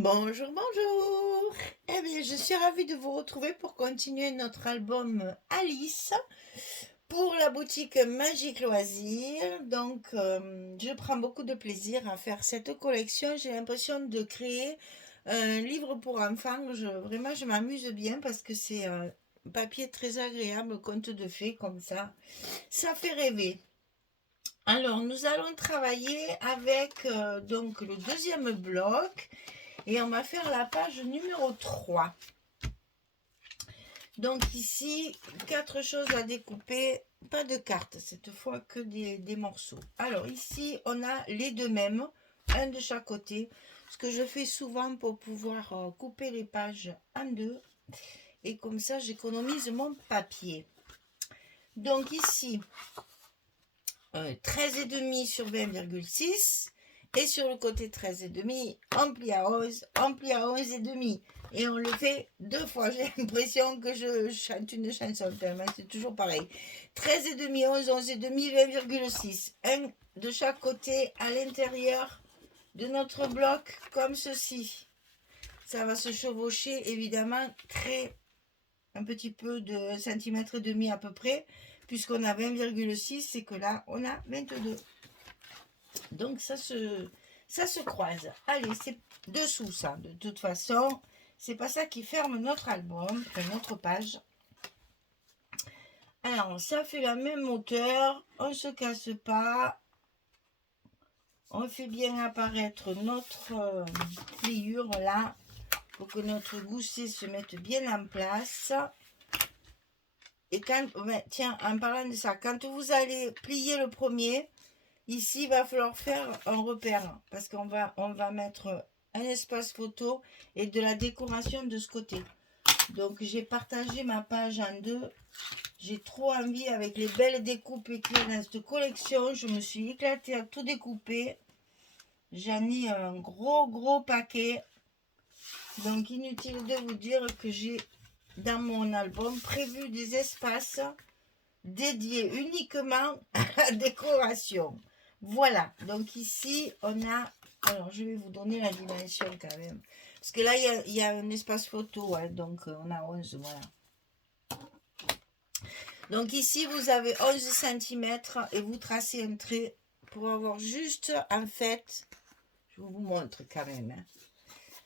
Bonjour, bonjour. Eh bien, je suis ravie de vous retrouver pour continuer notre album Alice pour la boutique Magique Loisirs. Donc, je prends beaucoup de plaisir à faire cette collection. J'ai l'impression de créer un livre pour enfants. Vraiment, je m'amuse bien parce que c'est un papier très agréable, conte de fées comme ça. Ça fait rêver. Alors, nous allons travailler avec donc le deuxième bloc. Et on va faire la page numéro 3. Donc ici, 4 choses à découper. Pas de cartes cette fois, que des morceaux. Alors ici, on a les deux mêmes, un de chaque côté. Ce que je fais souvent pour pouvoir couper les pages en deux. Et comme ça, j'économise mon papier. Donc ici, 13,5 sur 20,6. Et sur le côté 13,5, on plie à 11, on plie à 11,5. Et on le fait deux fois. J'ai l'impression que je chante une chanson tellement c'est toujours pareil. 13,5, 11, 11,5, 20,6. Un de chaque côté à l'intérieur de notre bloc, comme ceci. Ça va se chevaucher, évidemment, très un petit peu de centimètre et demi à peu près, puisqu'on a 20,6 et que là, on a 22. Donc ça se croise. Allez, c'est dessous ça. De toute façon, c'est pas ça qui ferme notre album, notre page. Alors, ça fait la même hauteur. On se casse pas. On fait bien apparaître notre pliure là, pour que notre gousset se mette bien en place. Et quand, tiens, en parlant de ça, quand vous allez plier le premier, ici, il va falloir faire un repère parce on va mettre un espace photo et de la décoration de ce côté. Donc, j'ai partagé ma page en deux. J'ai trop envie avec les belles découpes qu'il y a dans cette collection. Je me suis éclatée à tout découper. J'en ai un gros paquet. Donc, inutile de vous dire que j'ai dans mon album prévu des espaces dédiés uniquement à la décoration. Voilà, donc ici on a, alors je vais vous donner la dimension quand même, parce que là il y a un espace photo, hein, donc on a 11, voilà. Donc ici vous avez 11 cm et vous tracez un trait pour avoir juste, en fait, je vous montre quand même, hein,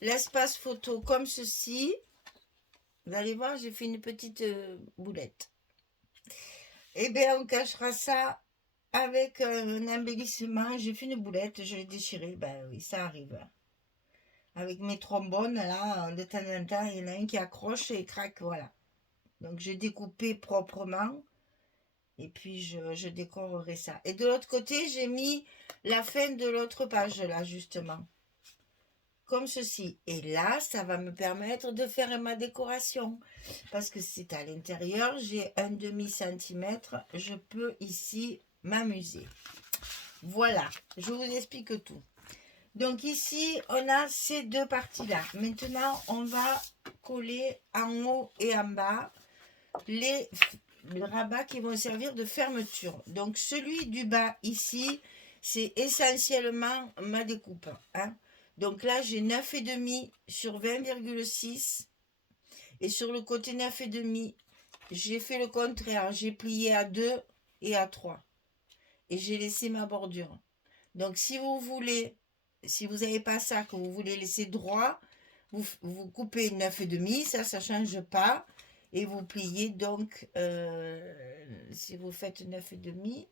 l'espace photo comme ceci. Vous allez voir, j'ai fait une petite boulette. Et bien on cachera ça avec un embellissement. J'ai fait une boulette, je l'ai déchirée. Ben oui, ça arrive. Avec mes trombones, là, de temps en temps, il y en a un qui accroche et craque, voilà. Donc j'ai découpé proprement et puis je décorerai ça. Et de l'autre côté, j'ai mis la fin de l'autre page, là, justement. Comme ceci. Et là, ça va me permettre de faire ma décoration. Parce que c'est à l'intérieur, j'ai un demi-centimètre. Je peux ici m'amuser. Voilà, je vous explique tout. Donc ici, on a ces deux parties-là. Maintenant, on va coller en haut et en bas les rabats qui vont servir de fermeture. Donc celui du bas ici, c'est essentiellement ma découpe, hein. Donc là, j'ai 9,5 sur 20,6. Et sur le côté 9,5, j'ai fait le contraire. J'ai plié à 2 et à 3. Et j'ai laissé ma bordure. Donc si vous voulez, si vous n'avez pas ça, que vous voulez laisser droit, vous coupez 9,5, ça ne change pas. Et vous pliez donc, si vous faites 9,5,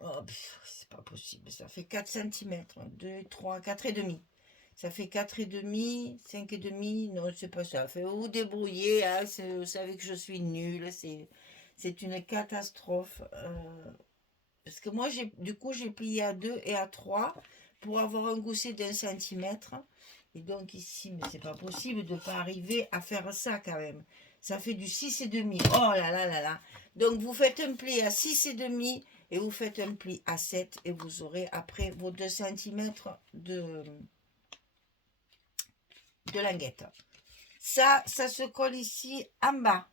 oh, c'est pas possible, ça fait 4 cm, 2, 3, 4,5. Ça fait 4,5, 5,5, non, c'est pas ça. Fait, vous débrouillez, hein, vous savez que je suis nulle, c'est une catastrophe. Parce que moi, du coup, j'ai plié à 2 et à 3 pour avoir un gousset d'1 centimètre. Et donc ici, mais c'est pas possible de ne pas arriver à faire ça quand même. Ça fait du 6,5. Oh là là là là. Donc vous faites un pli à 6,5 et vous faites un pli à 7 et vous aurez après vos 2 centimètres de languette. Ça se colle ici en bas.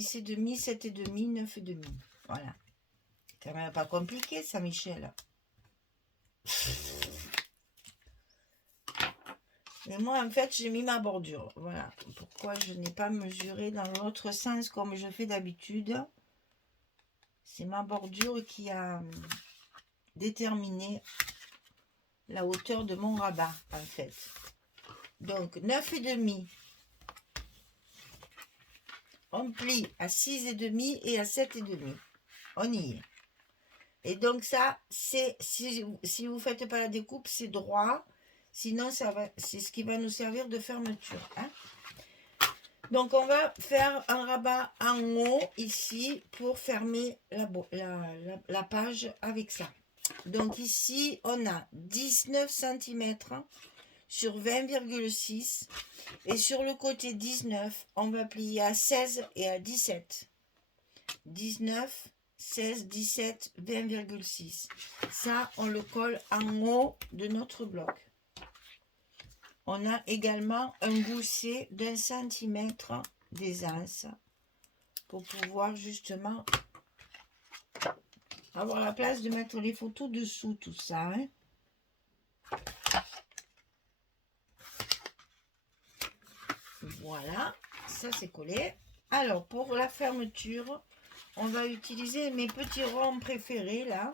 6,5, 7,5, 9,5. Voilà. Quand même pas compliqué ça, Michel. Et moi, en fait, j'ai mis ma bordure. Voilà. Pourquoi je n'ai pas mesuré dans l'autre sens comme je fais d'habitude. C'est ma bordure qui a déterminé la hauteur de mon rabat, en fait. Donc, 9,5. On plie à 6,5 et à 7,5. On y est. Et donc ça, c'est si vous ne faites pas la découpe, c'est droit. Sinon, c'est ce qui va nous servir de fermeture. Hein. Donc, on va faire un rabat en haut, ici, pour fermer la page avec ça. Donc, ici, on a 19 cm sur 20,6. Et sur le côté 19, on va plier à 16 et à 17. 19, 16, 17, 20,6. Ça, on le colle en haut de notre bloc. On a également un gousset d'1 centimètre d'aisance pour pouvoir justement avoir la place de mettre les photos dessous tout ça. Hein. Voilà, ça c'est collé. Alors, pour la fermeture, on va utiliser mes petits ronds préférés là,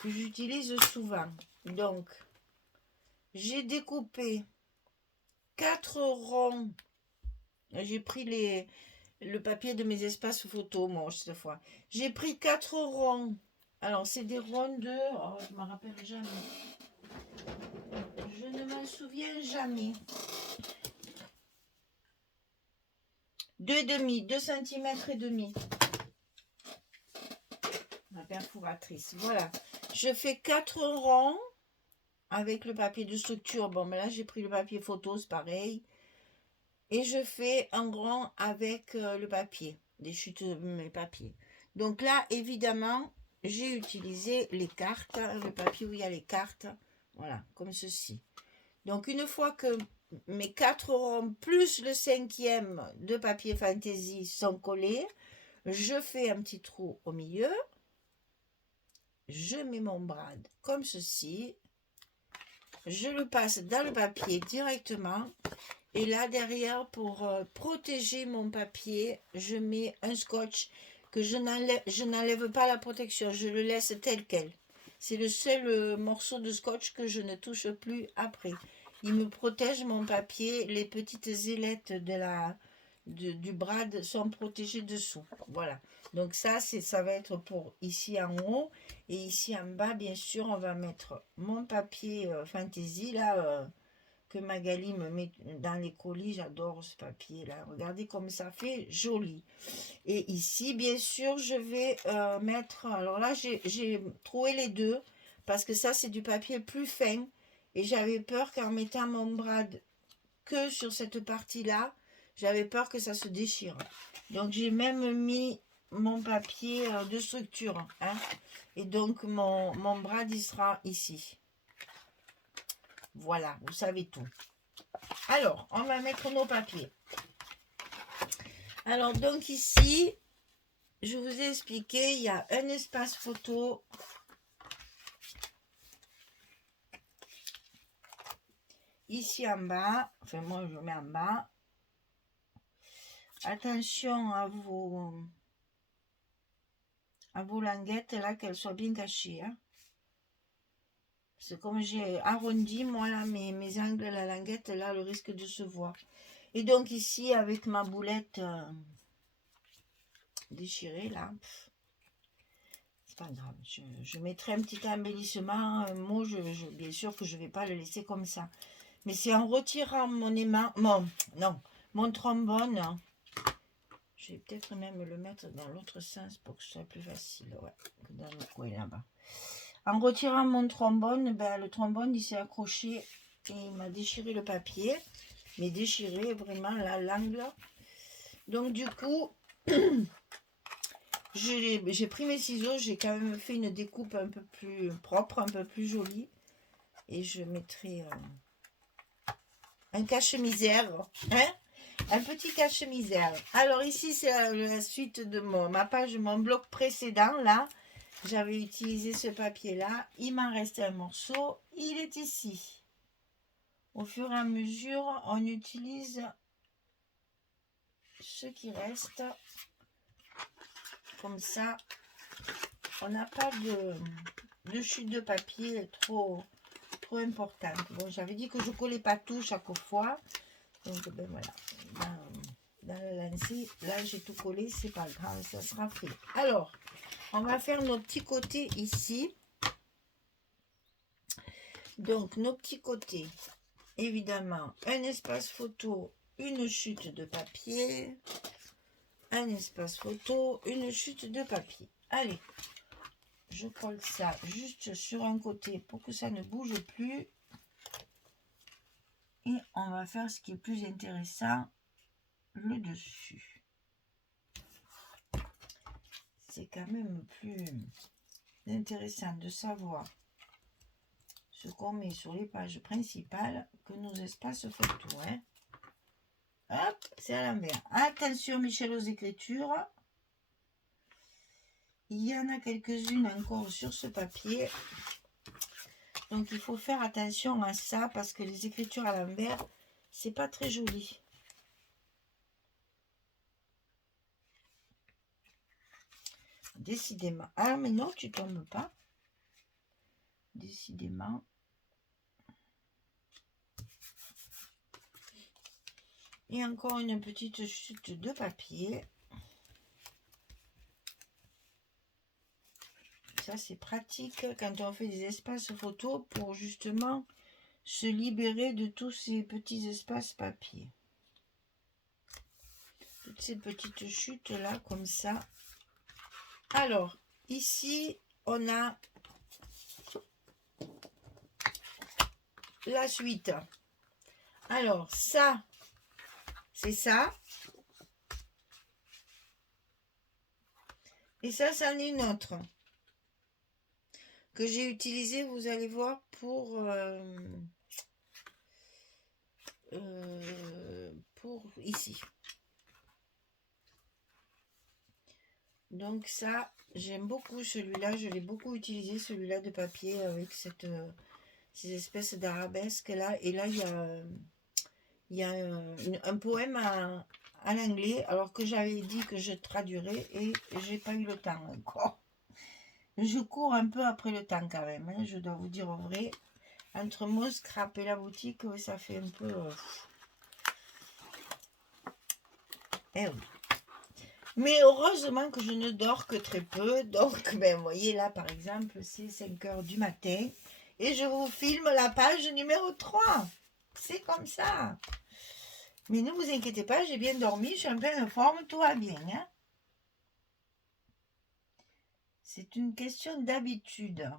que j'utilise souvent. Donc, j'ai découpé 4 ronds. J'ai pris le papier de mes espaces photos, moi, cette fois. J'ai pris 4 ronds. Alors, c'est des ronds de... Oh, je ne me rappelle jamais. Je ne m'en souviens jamais. 2,5, 2 cm et demi. La perforatrice. Voilà. Je fais 4 ronds avec le papier de structure. Bon, mais là, j'ai pris le papier photo, c'est pareil. Et je fais un rond avec le papier, des chutes de mes papiers. Donc là, évidemment, j'ai utilisé les cartes, le papier où il y a les cartes. Voilà, comme ceci. Donc, une fois que mes 4 ronds plus le 5e de papier fantaisie sont collés, je fais un petit trou au milieu. Je mets mon brad comme ceci. Je le passe dans le papier directement. Et là, derrière, pour protéger mon papier, je mets un scotch que je n'enlève pas la protection. Je le laisse tel quel. C'est le seul morceau de scotch que je ne touche plus après. Il me protège mon papier. Les petites ailettes du brad sont protégées dessous. Voilà. Donc ça va être pour ici en haut. Et ici en bas, bien sûr, on va mettre mon papier fantaisie là... que Magali me met dans les colis. J'adore ce papier là. Regardez comme ça fait joli. Et ici, bien sûr, je vais mettre... Alors là, j'ai trouvé les deux. Parce que ça, c'est du papier plus fin. Et j'avais peur qu'en mettant mon brad que sur cette partie-là, j'avais peur que ça se déchire. Donc, j'ai même mis mon papier de structure. Hein. Et donc, mon brad, il sera ici. Voilà, vous savez tout. Alors, on va mettre nos papiers. Alors, donc ici, je vous ai expliqué, il y a un espace photo. Ici en bas, enfin moi je mets en bas. Attention à vos languettes là, qu'elles soient bien cachées. Hein. C'est comme j'ai arrondi, moi, là, mes angles, la languette, là, le risque de se voir. Et donc, ici, avec ma boulette déchirée, là, c'est pas grave. Je mettrai un petit embellissement, un mot, bien sûr que je ne vais pas le laisser comme ça. Mais c'est en retirant mon aimant, mon trombone. Je vais peut-être même le mettre dans l'autre sens pour que ce soit plus facile, ouais, que dans le coin là-bas. En retirant mon trombone, ben, le trombone il s'est accroché et il m'a déchiré le papier. Mais déchiré vraiment là, l'angle. Donc du coup, j'ai pris mes ciseaux, j'ai quand même fait une découpe un peu plus propre, un peu plus jolie. Et je mettrai un cache-misère. Hein, Un petit cache-misère. Alors ici, c'est la suite de ma page, mon bloc précédent. Là, j'avais utilisé ce papier-là. Il m'en restait un morceau. Il est ici. Au fur et à mesure, on utilise ce qui reste. Comme ça, on n'a pas de chute de papier trop importante. Bon, j'avais dit que je ne collais pas tout chaque fois. Donc, ben voilà. Dans le lancer, là, j'ai tout collé. C'est pas grave, ça sera fait. Alors, on va faire nos petits côtés ici. Donc, nos petits côtés. Évidemment, un espace photo, une chute de papier. Un espace photo, une chute de papier. Allez, je colle ça juste sur un côté pour que ça ne bouge plus. Et on va faire ce qui est plus intéressant, le dessus. C'est quand même plus intéressant de savoir ce qu'on met sur les pages principales que nos espaces photos. Hein. Hop, c'est à l'envers. Attention, Michel, aux écritures. Il y en a quelques-unes encore sur ce papier. Donc, il faut faire attention à ça parce que les écritures à l'envers, c'est pas très joli. Décidément. Ah, mais non, tu tombes pas. Décidément. Et encore une petite chute de papier. Ça, c'est pratique quand on fait des espaces photos pour justement se libérer de tous ces petits espaces papier. Toutes ces petites chutes là, comme ça. Alors, ici, on a la suite. Alors, ça, c'est ça. Et ça, c'en est une autre que j'ai utilisée, vous allez voir, pour ici. Donc ça, j'aime beaucoup celui-là. Je l'ai beaucoup utilisé, celui-là de papier avec ces espèces d'arabesques là. Et là, il y a un poème en anglais, alors que j'avais dit que je traduirais et j'ai pas eu le temps encore. Je cours un peu après le temps quand même, hein, je dois vous dire au vrai. Entre mon scrap et la boutique, ça fait un peu... Eh oui. Mais heureusement que je ne dors que très peu. Donc, ben, vous voyez là, par exemple, c'est 5 heures du matin. Et je vous filme la page numéro 3. C'est comme ça. Mais ne vous inquiétez pas, j'ai bien dormi, je suis en pleine forme, tout va bien. Hein. C'est une question d'habitude.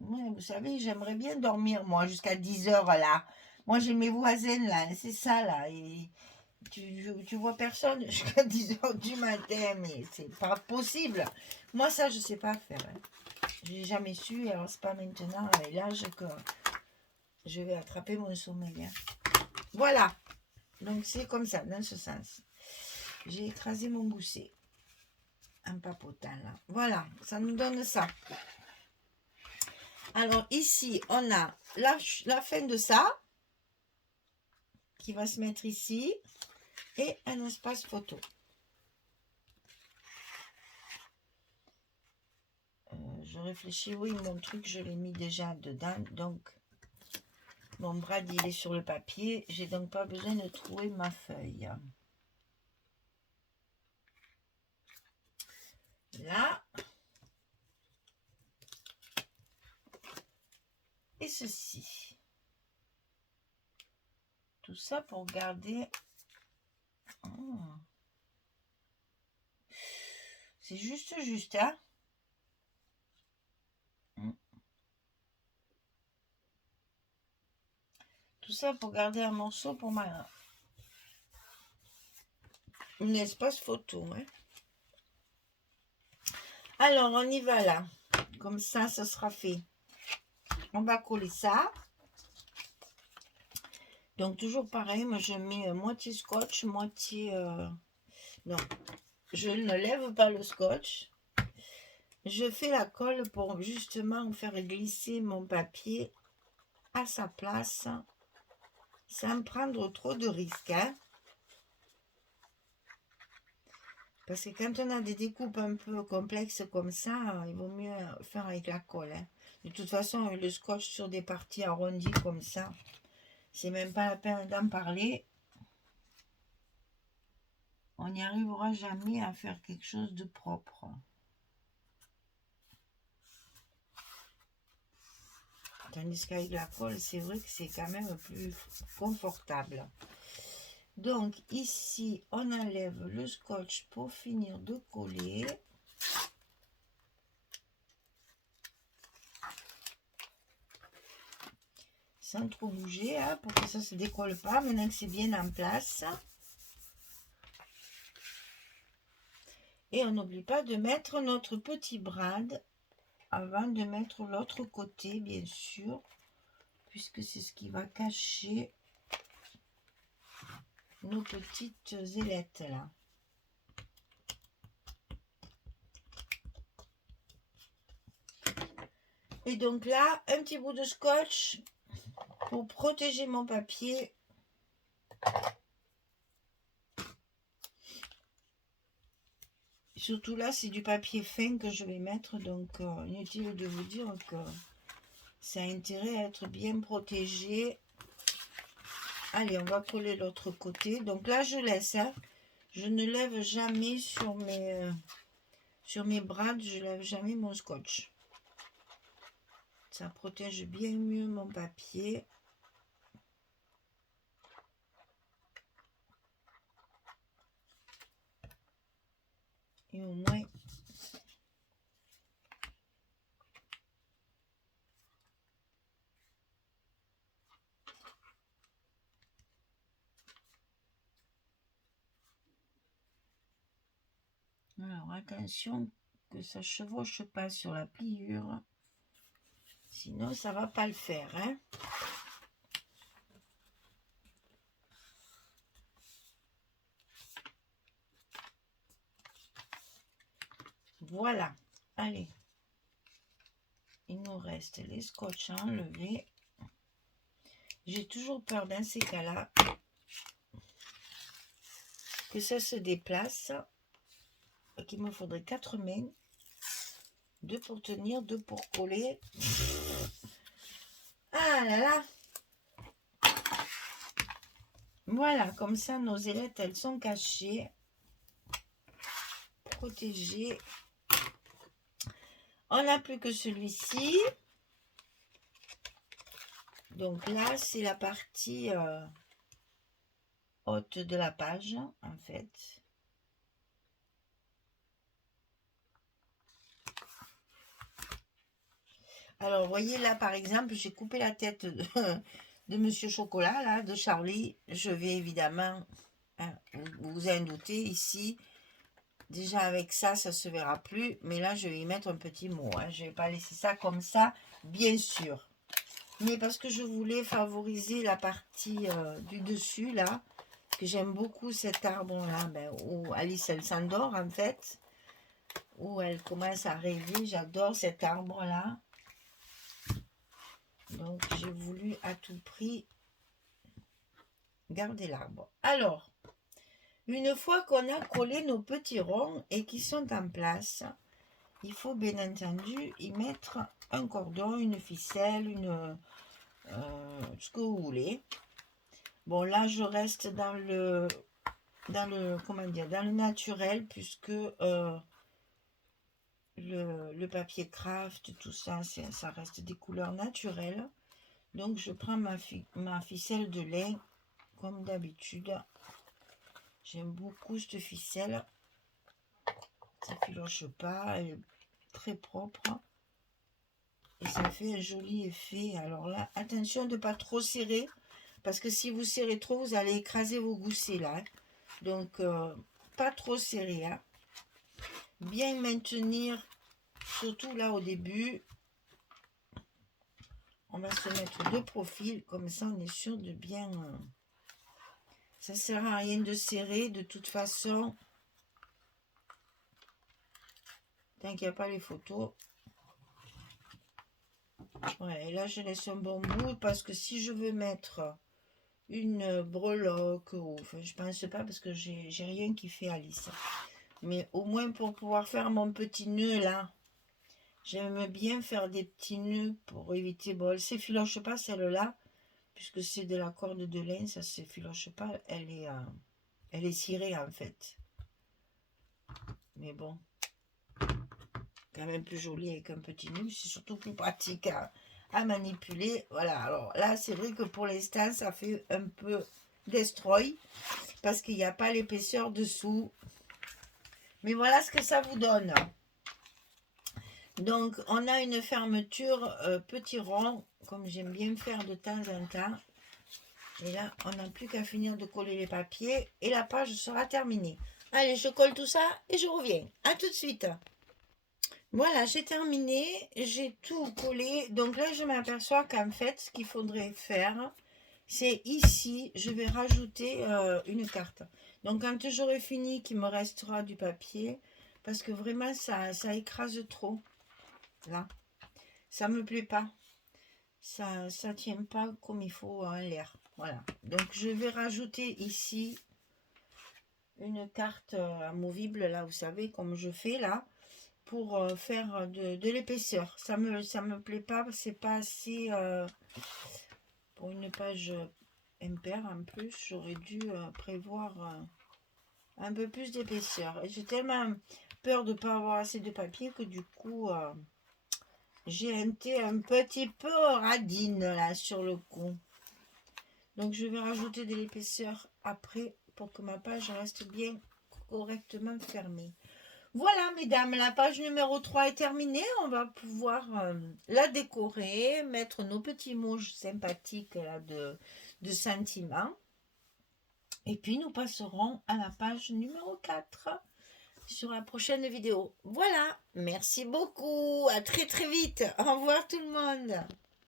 Ouais, vous savez, j'aimerais bien dormir, moi, jusqu'à 10 heures là. Moi, j'ai mes voisins là, c'est ça là. Et tu vois personne jusqu'à 10 heures du matin, mais c'est pas possible. Moi, ça, je sais pas faire. Hein. J'ai jamais su, alors c'est pas maintenant, avec l'âge, que je vais attraper mon sommeil. Hein. Voilà. Donc, c'est comme ça, dans ce sens. J'ai écrasé mon gousset en papotant là. Voilà, ça nous donne ça. Alors ici, on a la fin de ça qui va se mettre ici et un espace photo. Je réfléchis, oui, mon truc, je l'ai mis déjà dedans. Donc, mon brad, il est sur le papier. J'ai donc pas besoin de trouver ma feuille. Là. Et ceci. Tout ça pour garder... Oh. C'est juste, hein. Tout ça pour garder un morceau pour un espace photo. Hein. Alors, on y va là. Comme ça, ça sera fait. On va coller ça. Donc toujours pareil, moi je mets moitié scotch, moitié... non, je ne lève pas le scotch. Je fais la colle pour justement faire glisser mon papier à sa place sans prendre trop de risques. Hein. Parce que quand on a des découpes un peu complexes comme ça, il vaut mieux faire avec la colle. Hein. De toute façon, le scotch sur des parties arrondies comme ça, c'est même pas la peine d'en parler. On n'y arrivera jamais à faire quelque chose de propre. Tandis qu'avec la colle, c'est vrai que c'est quand même plus confortable. Donc ici, on enlève le scotch pour finir de coller. Sans trop bouger, hein, pour que ça ne se décolle pas, maintenant que c'est bien en place. Et on n'oublie pas de mettre notre petit brad avant de mettre l'autre côté, bien sûr, puisque c'est ce qui va cacher nos petites ailettes là. Et donc là, un petit bout de scotch pour protéger mon papier. Surtout là, c'est du papier fin que je vais mettre, donc inutile de vous dire que ça a intérêt à être bien protégé. Allez, on va coller l'autre côté. Donc là, je laisse. Hein. Je ne lève jamais sur mes brades, je lève jamais mon scotch. Ça protège bien mieux mon papier. Et au moins, alors attention que ça ne chevauche pas sur la pliure. Sinon, ça ne va pas le faire. Hein. Voilà. Allez. Il nous reste les scotch à enlever. J'ai toujours peur dans ces cas-là que ça se déplace. Qu'il me faudrait 4 mains. 2 pour tenir, 2 pour coller. Ah là là. Voilà, comme ça nos ailettes elles sont cachées, protégées. On n'a plus que celui-ci. Donc là c'est la partie haute de la page en fait. Alors vous voyez là par exemple j'ai coupé la tête de Monsieur Chocolat là, de Charlie. Je vais évidemment, hein, vous vous en doutez ici. Déjà avec ça, ça se verra plus. Mais là, je vais y mettre un petit mot. Hein. Je ne vais pas laisser ça comme ça, bien sûr. Mais parce que je voulais favoriser la partie du dessus, là. Que j'aime beaucoup cet arbre-là. Ben, où Alice, elle s'endort, en fait. Où elle commence à rêver. J'adore cet arbre-là. Donc, j'ai voulu à tout prix garder l'arbre. Alors... Une fois qu'on a collé nos petits ronds et qu'ils sont en place, il faut bien entendu y mettre un cordon, une ficelle, ce que vous voulez. Bon là je reste dans le naturel puisque le papier craft, tout ça, ça reste des couleurs naturelles. Donc je prends ma ficelle de lait comme d'habitude. J'aime beaucoup cette ficelle. Ça ne filoche pas, elle est très propre. Et ça fait un joli effet. Alors là, attention de ne pas trop serrer. Parce que si vous serrez trop, vous allez écraser vos goussets là. Donc, pas trop serré. Hein. Bien maintenir, surtout là au début. on va se mettre de profil, comme ça on est sûr de bien... ça sert à rien de serrer, de toute façon. Tant qu'il n'y a pas les photos. Voilà, et là je laisse un bon bout, parce que si je veux mettre une breloque, ou, enfin je pense pas, parce que j'ai rien qui fait à lisse. Mais au moins pour pouvoir faire mon petit nœud là. J'aime bien faire des petits nœuds pour éviter... Bon, elle ne s'effiloche pas celle-là, puisque c'est de la corde de laine, ça ne s'effiloche pas. Elle est cirée en fait. Mais bon, quand même plus joli avec un petit nœud. C'est surtout plus pratique à manipuler. Voilà, alors là, c'est vrai que pour l'instant, ça fait un peu destroy, parce qu'il n'y a pas l'épaisseur dessous. Mais voilà ce que ça vous donne. Donc, on a une fermeture petit rond, comme j'aime bien faire de temps en temps. Et là, on n'a plus qu'à finir de coller les papiers et la page sera terminée. Allez, je colle tout ça et je reviens. À tout de suite. Voilà, j'ai terminé. J'ai tout collé. Donc là, je m'aperçois qu'en fait, ce qu'il faudrait faire, c'est ici, je vais rajouter une carte. Donc, quand j'aurai fini, qu'il me restera du papier, parce que vraiment, ça écrase trop. Là, ça me plaît pas, ça tient pas comme il faut en l'air. Voilà, donc je vais rajouter ici une carte amovible, là vous savez, comme je fais là, pour faire de l'épaisseur. Ça me plaît pas, c'est pas assez pour une page impaire. En plus j'aurais dû prévoir un peu plus d'épaisseur, et j'ai tellement peur de pas avoir assez de papier que du coup j'ai été un petit peu radine là sur le coup. Donc je vais rajouter de l'épaisseur après pour que ma page reste bien correctement fermée. Voilà mesdames, la page numéro 3 est terminée. On va pouvoir la décorer, mettre nos petits mots sympathiques là, de sentiments. Et puis nous passerons à la page numéro 4 sur la prochaine vidéo. Voilà, merci beaucoup, à très très vite. Au revoir tout le monde.